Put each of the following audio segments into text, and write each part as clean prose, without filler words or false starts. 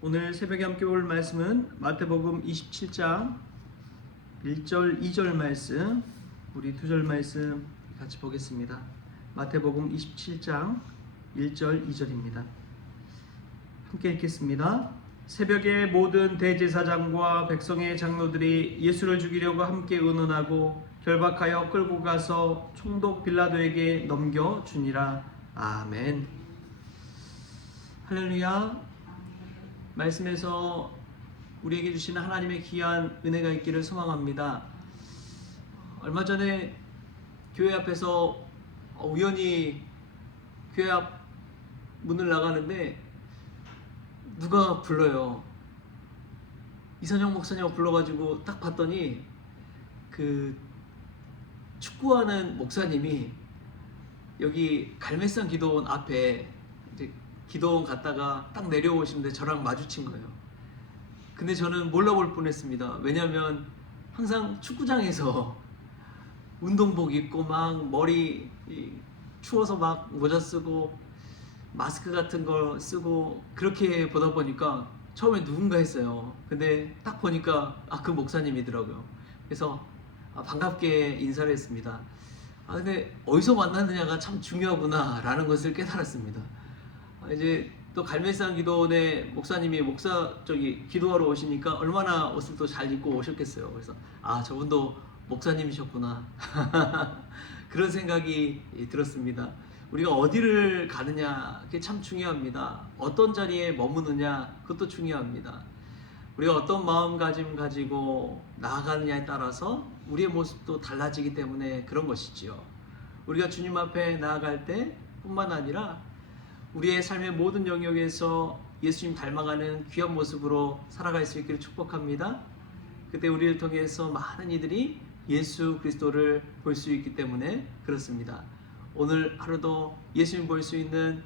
오늘 새벽에 함께 볼 말씀은 마태복음 27장 1절 2절 말씀, 우리 2절 말씀 같이 보겠습니다. 마태복음 27장 1절 2절입니다. 함께 읽겠습니다. 새벽에 모든 대제사장과 백성의 장로들이 예수를 죽이려고 함께 의논하고 결박하여 끌고 가서 총독 빌라도에게 넘겨주니라. 아멘. 할렐루야. 말씀에서 우리에게 주시는 하나님의 귀한 은혜가 있기를 소망합니다. 얼마 전에 교회 앞에서 우연히 교회 앞 문을 나가는데 누가 불러요. 이선영 목사님 불러가지고 딱 봤더니 그 축구하는 목사님이 여기 갈매산 기도원 앞에 이제 기도원 갔다가 딱 내려오시는데 저랑 마주친 거예요. 근데 저는 몰라볼 뻔했습니다. 왜냐하면 항상 축구장에서 운동복 입고 막 머리 추워서 막 모자 쓰고 마스크 같은 걸 쓰고 그렇게 보다 보니까 처음에 누군가 했어요. 근데 딱 보니까 그 목사님이더라고요. 그래서 반갑게 인사를 했습니다. 근데 어디서 만났느냐가 참 중요하구나 라는 것을 깨달았습니다. 이제 또 갈매산 기도원에 목사님이 기도하러 오시니까 얼마나 옷을 또 잘 입고 오셨겠어요. 그래서 저분도 목사님이셨구나 그런 생각이 들었습니다. 우리가 어디를 가느냐 그게 참 중요합니다. 어떤 자리에 머무느냐 그것도 중요합니다. 우리가 어떤 마음가짐 가지고 나아가느냐에 따라서 우리의 모습도 달라지기 때문에 그런 것이지요. 우리가 주님 앞에 나아갈 때 뿐만 아니라 우리의 삶의 모든 영역에서 예수님 닮아가는 귀한 모습으로 살아갈 수 있기를 축복합니다. 그때 우리를 통해서 많은 이들이 예수 그리스도를 볼 수 있기 때문에 그렇습니다. 오늘 하루도 예수님 볼 수 있는,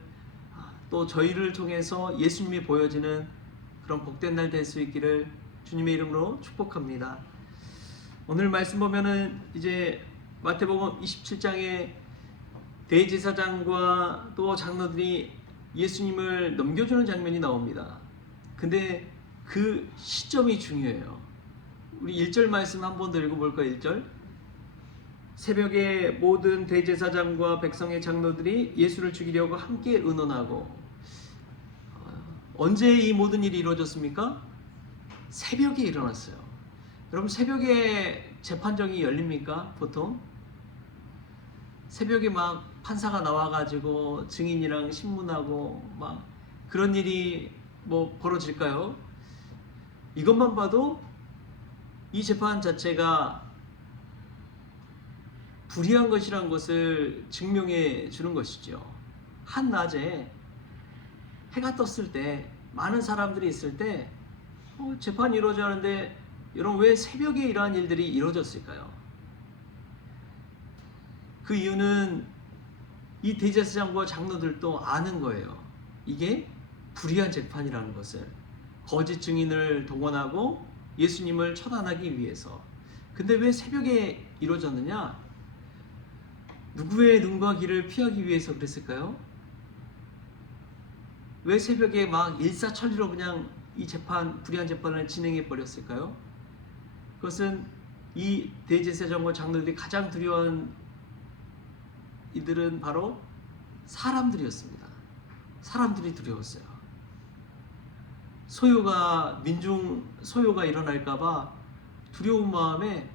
또 저희를 통해서 예수님이 보여지는 그런 복된 날 될 수 있기를 주님의 이름으로 축복합니다. 오늘 말씀 보면은 이제 마태복음 27장에 대제사장과 또 장로들이 예수님을 넘겨주는 장면이 나옵니다. 근데 그 시점이 중요해요. 우리 1절 말씀 한 번 더 읽어볼까요? 1절. 새벽에 모든 대제사장과 백성의 장로들이 예수를 죽이려고 함께 의논하고. 언제 이 모든 일이 이루어졌습니까? 새벽에 일어났어요. 여러분, 새벽에 재판정이 열립니까? 보통? 새벽에 막 판사가 나와가지고 증인이랑 신문하고 막 그런 일이 벌어질까요? 이것만 봐도 이 재판 자체가 불의한 것이란 것을 증명해 주는 것이죠. 한낮에 해가 떴을 때 많은 사람들이 있을 때 재판이 이루어지는데 여러분, 왜 새벽에 이러한 일들이 이루어졌을까요? 그 이유는 이 대제사장과 장로들도 아는 거예요. 이게 불의한 재판이라는 것을. 거짓 증인을 동원하고 예수님을 처단하기 위해서. 근데 왜 새벽에 이루어졌느냐? 누구의 눈과 귀를 피하기 위해서 그랬을까요? 왜 새벽에 막 일사천리로 그냥 이 불의한 재판을 진행해 버렸을까요? 그것은 이 대제사장과 장로들이 가장 두려워한 이들은 바로 사람들이었습니다. 사람들이 두려웠어요. 민중 소요가 일어날까봐 두려운 마음에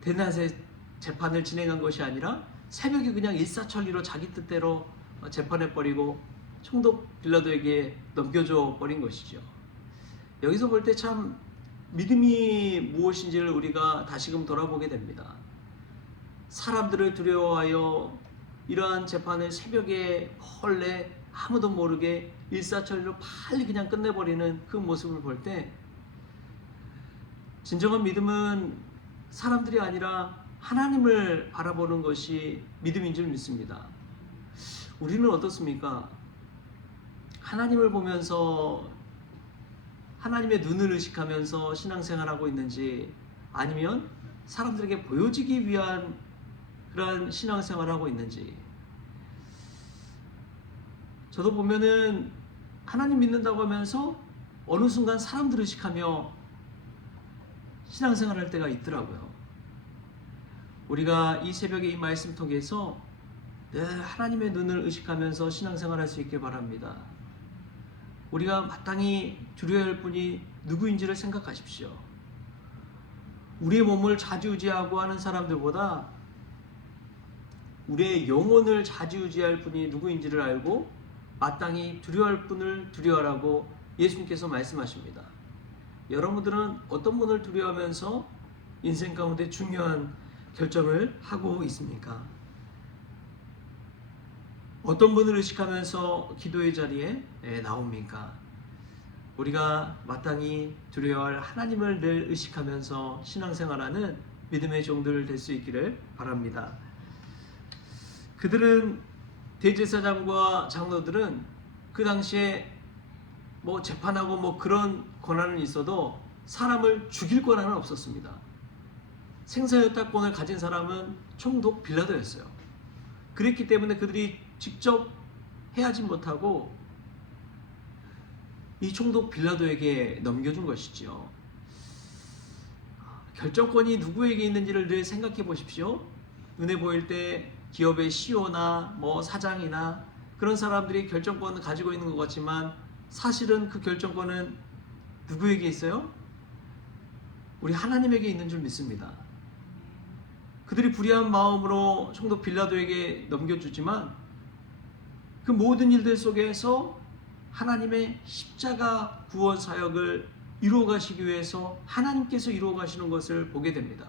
대낮에 재판을 진행한 것이 아니라 새벽에 그냥 일사천리로 자기 뜻대로 재판해버리고 총독 빌라도에게 넘겨줘 버린 것이죠. 여기서 볼 때 참 믿음이 무엇인지를 우리가 다시금 돌아보게 됩니다. 사람들을 두려워하여 이러한 재판을 새벽에 헐레 아무도 모르게 일사천리로 빨리 그냥 끝내버리는 그 모습을 볼 때 진정한 믿음은 사람들이 아니라 하나님을 바라보는 것이 믿음인 줄 믿습니다. 우리는 어떻습니까? 하나님을 보면서 하나님의 눈을 의식하면서 신앙생활하고 있는지, 아니면 사람들에게 보여지기 위한 그런 신앙생활을 하고 있는지. 저도 보면은 하나님 믿는다고 하면서 어느 순간 사람들 의식하며 신앙생활할 때가 있더라고요. 우리가 이 새벽에 이 말씀 통해서 늘 하나님의 눈을 의식하면서 신앙생활할 수 있길 바랍니다. 우리가 마땅히 두려워야 할 분이 누구인지를 생각하십시오. 우리의 몸을 좌지우지하고 하는 사람들보다 우리의 영혼을 좌지우지할 분이 누구인지를 알고 마땅히 두려워할 분을 두려워하라고 예수님께서 말씀하십니다. 여러분들은 어떤 분을 두려워하면서 인생 가운데 중요한 결정을 하고 있습니까? 어떤 분을 의식하면서 기도의 자리에 나옵니까? 우리가 마땅히 두려워할 하나님을 늘 의식하면서 신앙생활하는 믿음의 종들 될 수 있기를 바랍니다. 그들은 대제사장과 장로들은 그 당시에 뭐 재판하고 뭐 그런 권한은 있어도 사람을 죽일 권한은 없었습니다. 생사여탈권을 가진 사람은 총독 빌라도였어요. 그랬기 때문에 그들이 직접 해하지 못하고 이 총독 빌라도에게 넘겨준 것이지요. 결정권이 누구에게 있는지를 늘 생각해 보십시오. 눈에 보일 때 기업의 CEO나 뭐 사장이나 그런 사람들이 결정권을 가지고 있는 것 같지만 사실은 그 결정권은 누구에게 있어요? 우리 하나님에게 있는 줄 믿습니다. 그들이 불의한 마음으로 총독 빌라도에게 넘겨주지만 그 모든 일들 속에서 하나님의 십자가 구원 사역을 이루어 가시기 위해서 하나님께서 이루어 가시는 것을 보게 됩니다.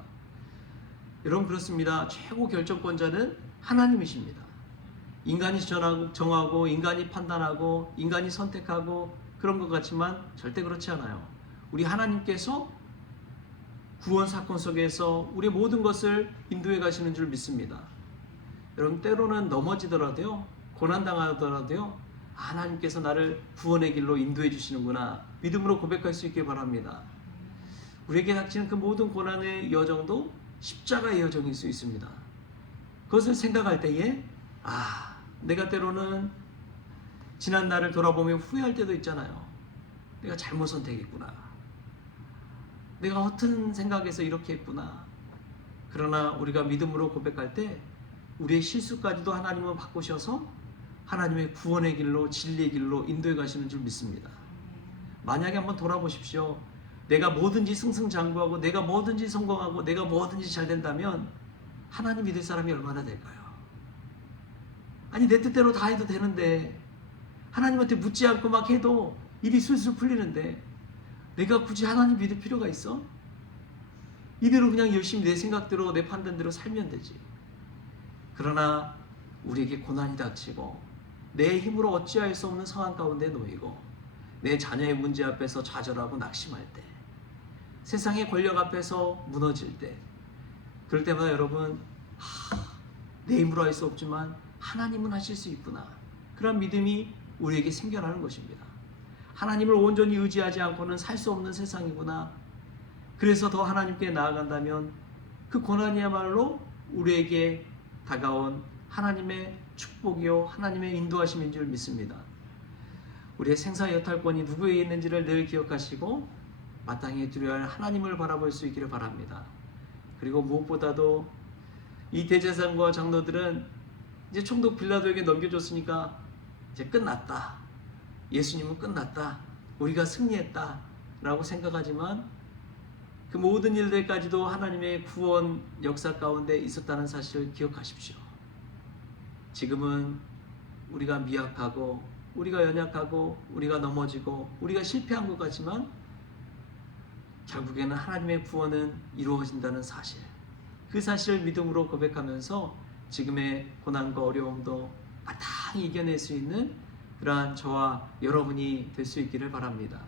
여러분 그렇습니다. 최고 결정권자는 하나님이십니다. 인간이 정하고 인간이 판단하고 인간이 선택하고 그런 것 같지만 절대 그렇지 않아요. 우리 하나님께서 구원 사건 속에서 우리의 모든 것을 인도해 가시는 줄 믿습니다. 여러분 때로는 넘어지더라도요, 고난당하더라도요, 하나님께서 나를 구원의 길로 인도해 주시는구나 믿음으로 고백할 수 있길 바랍니다. 우리에게 닥치는 그 모든 고난의 여정도 십자가의 여정일 수 있습니다. 그것을 생각할 때에 내가 때로는 지난 날을 돌아보며 후회할 때도 있잖아요. 내가 잘못 선택했구나. 내가 허튼 생각에서 이렇게 했구나. 그러나 우리가 믿음으로 고백할 때 우리의 실수까지도 하나님은 바꾸셔서 하나님의 구원의 길로 진리의 길로 인도해 가시는 줄 믿습니다. 만약에 한번 돌아보십시오. 내가 뭐든지 승승장구하고 내가 뭐든지 성공하고 내가 뭐든지 잘 된다면 하나님 믿을 사람이 얼마나 될까요? 아니 내 뜻대로 다 해도 되는데 하나님한테 묻지 않고 막 해도 일이 술술 풀리는데 내가 굳이 하나님 믿을 필요가 있어? 이대로 그냥 열심히 내 생각대로 내 판단대로 살면 되지. 그러나 우리에게 고난이 닥치고 내 힘으로 어찌할 수 없는 상황 가운데 놓이고 내 자녀의 문제 앞에서 좌절하고 낙심할 때 세상의 권력 앞에서 무너질 때 그럴 때마다 여러분 내 힘으로 할 수 없지만 하나님은 하실 수 있구나. 그런 믿음이 우리에게 생겨나는 것입니다. 하나님을 온전히 의지하지 않고는 살 수 없는 세상이구나. 그래서 더 하나님께 나아간다면 그 고난이야말로 우리에게 다가온 하나님의 축복이요 하나님의 인도하심인 줄 믿습니다. 우리의 생사여탈권이 누구에게 있는지를 늘 기억하시고 마땅히 두려워할 하나님을 바라볼 수 있기를 바랍니다. 그리고 무엇보다도 이 대제사장과 장로들은 이제 총독 빌라도에게 넘겨줬으니까 이제 끝났다. 예수님은 끝났다. 우리가 승리했다. 라고 생각하지만 그 모든 일들까지도 하나님의 구원 역사 가운데 있었다는 사실을 기억하십시오. 지금은 우리가 미약하고 우리가 연약하고 우리가 넘어지고 우리가 실패한 것 같지만 결국에는 하나님의 구원은 이루어진다는 사실, 그 사실을 믿음으로 고백하면서 지금의 고난과 어려움도 마땅히 이겨낼 수 있는 그러한 저와 여러분이 될 수 있기를 바랍니다.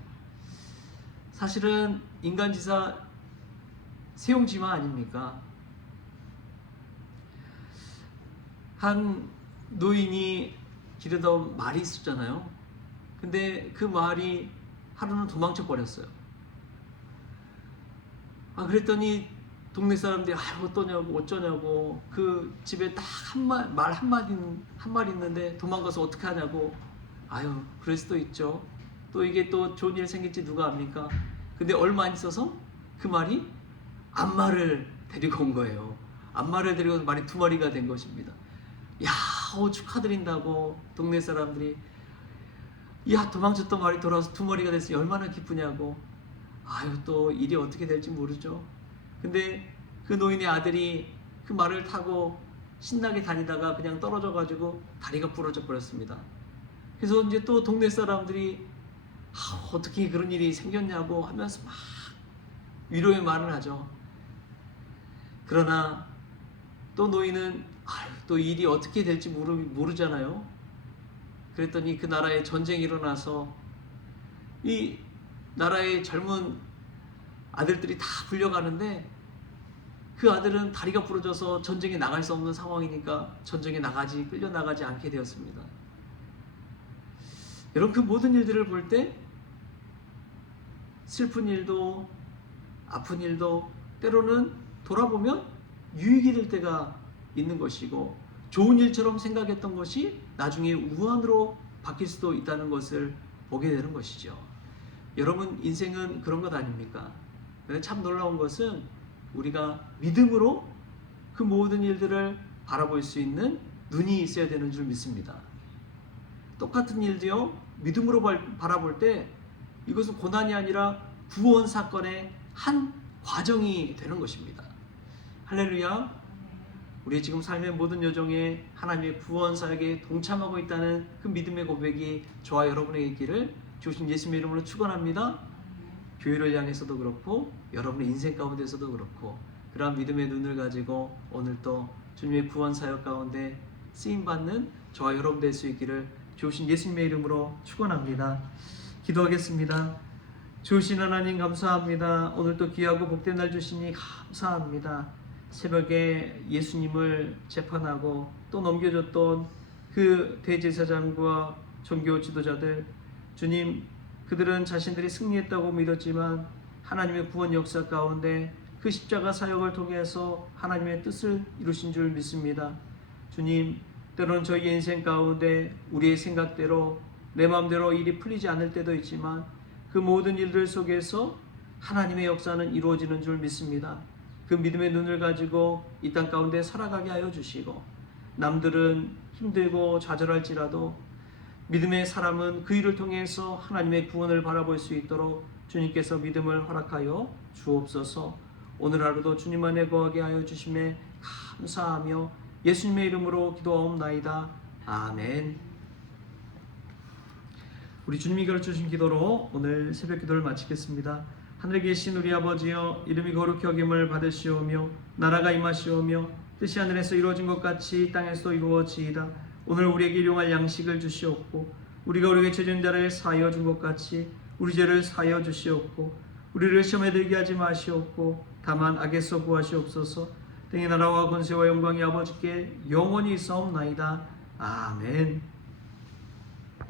사실은 인간지사 세용지마 아닙니까? 한 노인이 기르던 말이 있었잖아요. 근데 그 말이 하루는 도망쳐 버렸어요. 그랬더니 동네 사람들이 어쩌냐고 그 집에 딱 말 한마디 있는데 도망가서 어떻게 하냐고. 그럴 수도 있죠. 또 이게 또 좋은 일 생길지 누가 압니까? 근데 얼마 안 있어서 그 말이 암말을 데리고 온 거예요. 암말을 데리고 와서 말이 2마리가 된 것입니다. 야, 축하드린다고 동네 사람들이, 야, 도망쳤던 말이 돌아와서 2마리가 됐으니 얼마나 기쁘냐고. 아유, 또 일이 어떻게 될지 모르죠. 근데 그 노인의 아들이 그 말을 타고 신나게 다니다가 그냥 떨어져 가지고 다리가 부러져 버렸습니다. 그래서 이제 또 동네 사람들이 어떻게 그런 일이 생겼냐고 하면서 막 위로의 말을 하죠. 그러나 또 노인은 또 일이 어떻게 될지 모르잖아요. 그랬더니 그 나라에 전쟁이 일어나서 이 나라의 젊은 아들들이 다 불려가는데 그 아들은 다리가 부러져서 전쟁에 나갈 수 없는 상황이니까 전쟁에 끌려나가지 않게 되었습니다. 여러분, 그 모든 일들을 볼 때 슬픈 일도 아픈 일도 때로는 돌아보면 유익이 될 때가 있는 것이고, 좋은 일처럼 생각했던 것이 나중에 우환으로 바뀔 수도 있다는 것을 보게 되는 것이죠. 여러분, 인생은 그런 것 아닙니까? 근데 참 놀라운 것은 우리가 믿음으로 그 모든 일들을 바라볼 수 있는 눈이 있어야 되는 줄 믿습니다. 똑같은 일도요, 믿음으로 바라볼 때 이것은 고난이 아니라 구원 사건의 한 과정이 되는 것입니다. 할렐루야. 우리 지금 삶의 모든 여정에 하나님의 구원 사역에 동참하고 있다는 그 믿음의 고백이 저와 여러분에게 있기를 주신 예수님의 이름으로 축원합니다. 교회를 향해서도 그렇고 여러분의 인생 가운데서도 그렇고 그러한 믿음의 눈을 가지고 오늘 또 주님의 구원 사역 가운데 쓰임받는 저와 여러분 될 수 있기를 주신 예수님의 이름으로 축원합니다. 기도하겠습니다. 주신 하나님 감사합니다. 오늘 또 귀하고 복된 날 주시니 감사합니다. 새벽에 예수님을 재판하고 또 넘겨줬던 그 대제사장과 종교 지도자들, 주님, 그들은 자신들이 승리했다고 믿었지만 하나님의 구원 역사 가운데 그 십자가 사역을 통해서 하나님의 뜻을 이루신 줄 믿습니다. 주님, 때로는 저희 인생 가운데 우리의 생각대로 내 마음대로 일이 풀리지 않을 때도 있지만 그 모든 일들 속에서 하나님의 역사는 이루어지는 줄 믿습니다. 그 믿음의 눈을 가지고 이 땅 가운데 살아가게 하여 주시고, 남들은 힘들고 좌절할지라도 믿음의 사람은 그 일을 통해서 하나님의 구원을 바라볼 수 있도록 주님께서 믿음을 허락하여 주옵소서. 오늘 하루도 주님 안에 거하게 하여 주심에 감사하며 예수님의 이름으로 기도하옵나이다. 아멘. 우리 주님이 가르쳐주신 기도로 오늘 새벽 기도를 마치겠습니다. 하늘에 계신 우리 아버지여, 이름이 거룩히 여김을 받으시오며 나라가 임하시오며 뜻이 하늘에서 이루어진 것 같이 땅에서도 이루어지이다. 오늘 우리에게 일용할 양식을 주시옵고 우리가 우리에게 죄진 자를 사하여 준 것 같이 우리 죄를 사하여 주시옵고 우리를 시험에 들게 하지 마시옵고 다만 악에서 구하시옵소서. 등의 나라와 권세와 영광이 아버지께 영원히 있사옵나이다. 아멘.